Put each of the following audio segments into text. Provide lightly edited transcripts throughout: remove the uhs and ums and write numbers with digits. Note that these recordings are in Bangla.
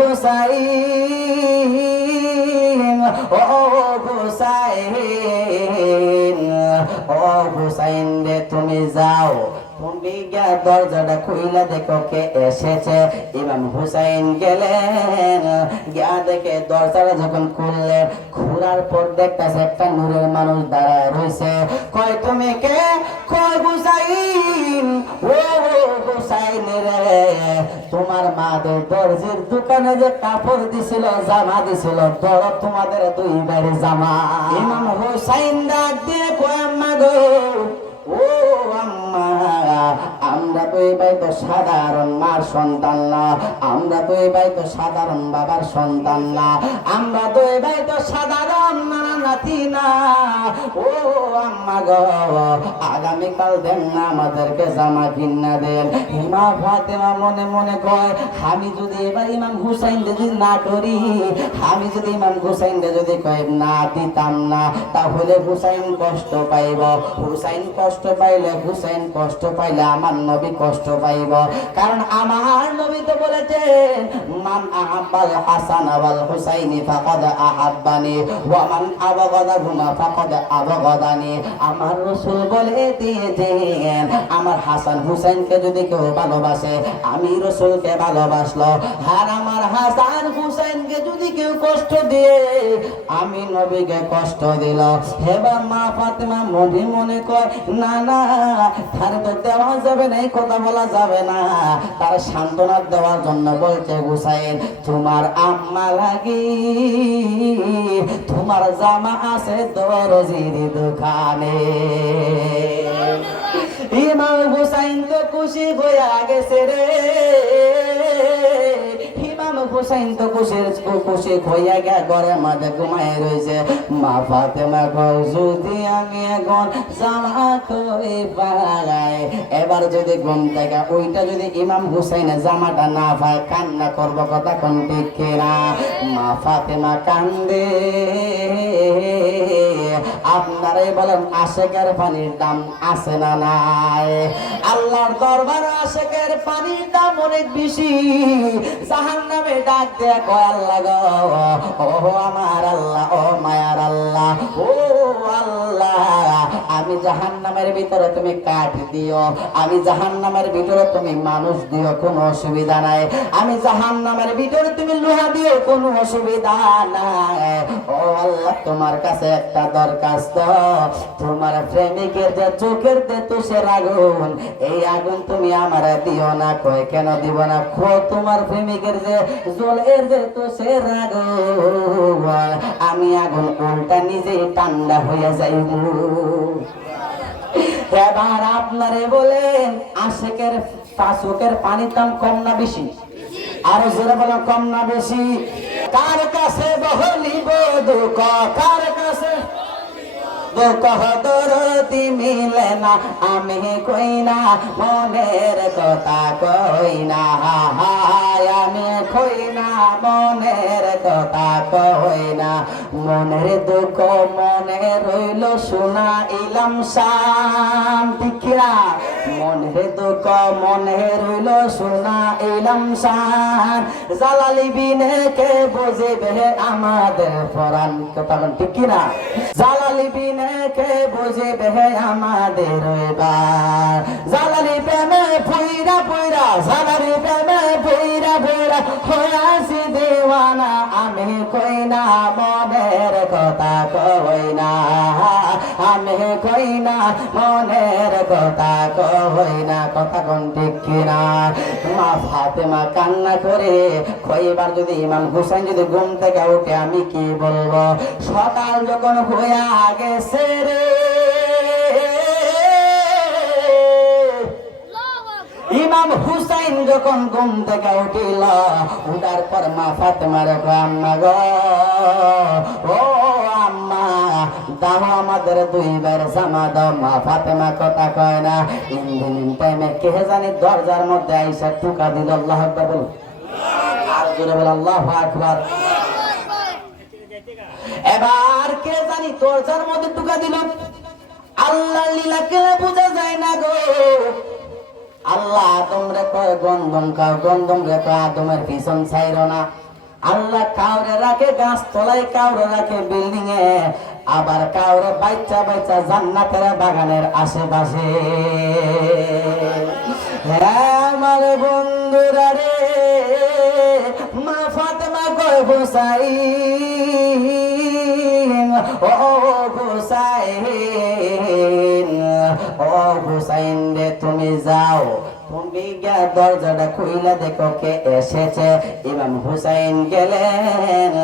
হুসাইন, ও হুসাইন, ও হুসাইন রে তুমি যাও, তুমি গিয়া দরজাটা খুইলা দেখো কে এসেছে। ইমাম হুসাইন গেলেন, গিয়া দেখে দরজাটা যখন খুললেন, খোলার পর দেখতেছে একটা নূরের মানুষ দাঁড়ায় রয়েছে। কয় তুমি কে? কয় হুসাইন। ও হুসাইন রে, তোমার মাদের দরজির দোকানে যে কাপড় দিছিল, জামা দিছিল, ধরো তোমাদের দুই বাড়ি জামা। ইমাম হুসাইন ডাক দিয়ে কয় আম্মা গো, ও আম্মা, আমরা তো এই ভাই তো সাধারণ মার সন্তান না, আমরা তো এই ভাই তো সাধারণ বাবার সন্তান না, আমরা তো এই ভাই তো সাধারণ নানা নাতি না। ও আম্মা গো, আগামীকাল দেন না আমাদেরকে জামা কিনা দেন। মা ফাতেমা মনে মনে কয়, আমি যদি এবার ইমাম হুসাইন যদি না করি, আমি যদি ইমাম হুসাইন যদি কয় না দিতাম না, তাহলে হুসাইন কষ্ট পাইব। হুসাইন কষ্ট পাইলে, হুসাইন কষ্ট পাইলে আমার নবী কষ্ট পাইব। কারণ আমার নবী তো বলেছেন, মান আহাব্বাল হাসান ওয়াল হুসাইনি ফাকাদ আহাব্বানি ওয়া মান আবগাদাহুমা ফাকাদ আবগাদানি। আমার রাসূল বলে দিয়েছেন, আমার হাসান হুসাইনকে যদি কেউ ভালোবাসে, আমি রাসূলকে ভালোবাসলো। আর আমার হাসান হুসাইনকে যদি কেউ কষ্ট দিয়ে, আমি নবীকে কষ্ট দিল। এবার মা ফাতেমা মনে মনে কয়, না না, তার তো দেওয়া যাবে না, এই কথা বলা যাবে না। তার সান্ত্বনা দেওয়ার জন্য বলছে, হুসাইন তোমার আম্মা লাগি তোমার জামা আছে দরজির দোকানে। ইমাম হুসাইন তো খুশি হইয়া গেছে রে, ইমাম হুসাইন তো খুশি হইয়া গিয়া ঘরের মাঝে ঘুমায় রয়েছে। মা ফাতেমা কয়, যদি আমি এখন জামা কই পালাই, এবার যদি ঘুম থেকে ওইটা যদি ইমাম হুসাইনের জামাটা না পায়, কান্না করবো, কথা কোন ঠিক কিনা? মা ফাতেমা কান্দে। আপনারাই বলেন, আশেকের পানির দাম আছে না নাই? আল্লাহর দরবার আশেকের পানির দাম অনেক বেশি। জাহান্নামে ডাক দেয়া কয়, আল্লাহ গো, ও আমার আল্লাহ, ও মায়ার আল্লাহ, ও আল্লাহ, আমি জাহান্নামের ভিতরে তুমি কাঠ দিও, আমি জাহান্নামের ভিতরে তুমি মানুষ দিও, কোনো অসুবিধা নাই, আমি জাহান্নামের ভিতরে তুমি লোহা দিও, কোনো অসুবিধা নাই। ও আল্লাহ, তোমার কাছে একটা দরখাস্ত, তোমার প্রেমিকের যে চোখের যে তুষের আগুন, এই আগুন তুমি আমার দিও না। কয় কেন দিব না? তোমার প্রেমিকের যে জলের যে তুষের আগুন, আমি আগুন উল্টা নিজেই ঠান্ডা হয়ে যাইব। এবার আপনারে বলেন, আশেকের পাঁচকের পানির দাম কম না বেশি? আরো জোরে বলো, কম না বেশি? কার কাছে বহলিব দুঃখ, কার কাছে দুঃখ দরদি মিলে না, আমি কই না মনের কথা কই না, আমি কই না মনের কথা কই না, মনের দুঃখ মনে রইল শোনা ইলাম শান্তিরা, মনের দুঃখ মনে রইল শোনা ইলাম শান, জালালি বিনে কে বুঝিবে আমাদের পরাণ, কথা ঠিক কিনা? জালালি বিনে কে বুঝিবে আমাদের এবার, জালালি প্রেমে পুইরা পুইরা, জালালি প্রেমে পুইরা পুইরা হইয়াছি দেওয়ানা, আমি কই না মনের কথা কই না, আমি কই না মনের কথা কই না, কথা কোন ঠিক কিনা? মা ফাতেমা কান্না করে কইবার, যদি ইমাম হুসাইন যদি ঘুম থেকে উঠে আমি কি বলবো? সকাল যখন হইয়া গেছে রে, ইমাম হুসাইন যখন ঘুম থেকে উঠিল, উঠার পর মা ফাতেমার আম্মা গো, ও আম্মা, দাও আমাদের দুইবার জামা দাও। মা ফাতেমা কথা কয় না। ইন টাইমে কে জানি দরজার মধ্যে আইসা টুকা দিল। আল্লাহু আকবার বল, আর জোরে বল আল্লাহু আকবার। এবার কে জানি দরজার মধ্যে টুকা দিল। আল্লাহর লীলা কে বোঝা যায় না গো। আল্লাহ আদম রে কয় গন্ধম খাও, গন্ধম রে কয় আদমের পিছন ছাইরো না। আল্লাহ কাউরে রাখে গাছ তলায়, কাউরে রাখে বিল্ডিং এ, আবার কাউরে বাচ্চা বাচ্চা জান্নাতের বাগানের আশেপাশে। হ্যাঁ আমার বন্ধুরা রে, মা ফাতেমা কয় হুসাইন, ও হুসাইন, ও হুসাইন রে তুমি যাও, তুমি গিয়া দরজাটা খুইলা দেখো কে এসেছে। ইমাম হুসাইন গেলেন,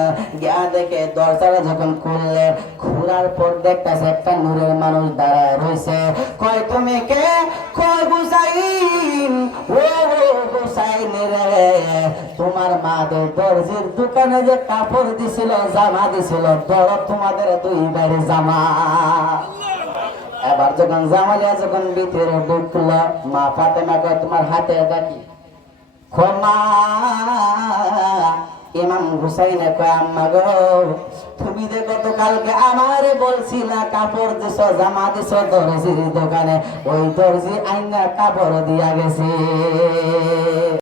গিয়া দেখে দরজাটা যখন খুললেন, খোলার পর দেখতেছে একটা নূরের মানুষ দাঁড়ায় রয়েছে। কয় তুমি কে? কয় হুসাইন। ও হুসাইন রে, তোমার মাদের দরজির দোকানে যে কাপড় দিছিল, জামা দিছিল, ধরো তোমাদের দুই বাড়ি জামা। এবার যখন জামালিয়া যখন ভিতরে ঢুকলো, মা ফাতেমা কয় তোমার হাতে এটা কি? ক্ষমা। ইমাম হুসাইনে কয় আম্মা গো, তুমি যে গতকালকে আমারে বলছিলা কাপড় দিছ, জামা দিছ দর্জির দোকানে, ওই দর্জি আইনা কাপড় দিয়া গেছে।